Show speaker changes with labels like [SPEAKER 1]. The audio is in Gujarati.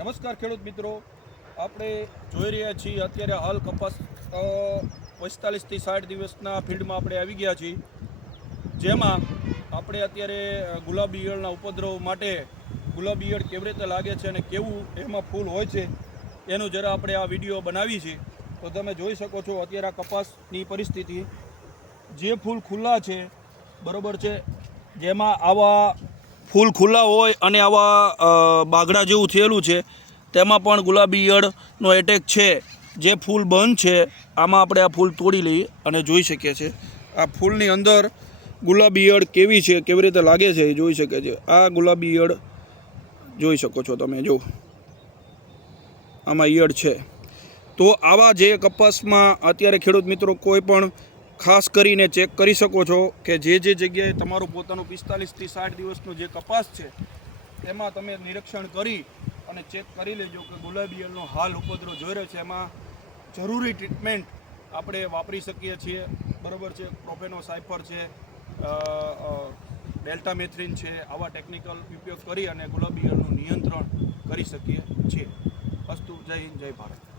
[SPEAKER 1] નમસ્કાર ખેડૂત મિત્રો. આપણે જોઈ રહ્યા છીએ અત્યારે હાલ કપાસ પિસ્તાલીસથી સાઠ દિવસના ફિલ્ડમાં આપણે આવી ગયા છીએ. જેમાં આપણે અત્યારે ગુલાબી ઈયળના ઉપદ્રવ માટે ગુલાબી ઈયળ કેવી રીતે લાગે છે અને કેવું એમાં ફૂલ હોય છે, એનું જરા આપણે આ વીડિયો બનાવી છે. તો તમે જોઈ શકો છો અત્યારે આ કપાસની પરિસ્થિતિ. જે ફૂલ ખુલ્લા છે, બરોબર છે, જેમાં આવા ફૂલ ખુલ્લા હોય અને આવા બાગડા જેવું થયેલું છે, તેમાં પણ ગુલાબી ઈયળનો એટેક છે. જે ફૂલ બંધ છે, આમાં આપણે આ ફૂલ તોડી લઈએ અને જોઈ શકીએ છીએ. આ ફૂલની અંદર ગુલાબી ઈયળ કેવી છે, કેવી રીતે લાગે છે, એ જોઈ શકે છે આ ગુલાબી ઈયળ જોઈ શકો છો તમે જો આમાં ઈયળ છે. તો આવા જે કપાસમાં અત્યારે ખેડૂત મિત્રો કોઈ પણ ખાસ કરીને ચેક કરી શકો છો કે જે જે જગ્યાએ તમારું પોતાનું પિસ્તાલીસથી સાઠ દિવસનો જે કપાસ છે, એમાં તમે નિરીક્ષણ કરી અને ચેક કરી લેજો કે ગુલાબી ઈયળનો હાલ ઉપદ્રવ જોઈ રહ્યો છે. એમાં જરૂરી ટ્રીટમેન્ટ આપણે વાપરી શકીએ છીએ. બરાબર છે પ્રોફેનો સાયફર છે ડેલ્ટા મેથ્રિન છે, આવા ટેકનિકલ ઉપયોગ કરી અને ગુલાબી ઈયળનું નિયંત્રણ કરી શકીએ છીએ. અસ્તુ, જય હિન્દ, જય ભારત.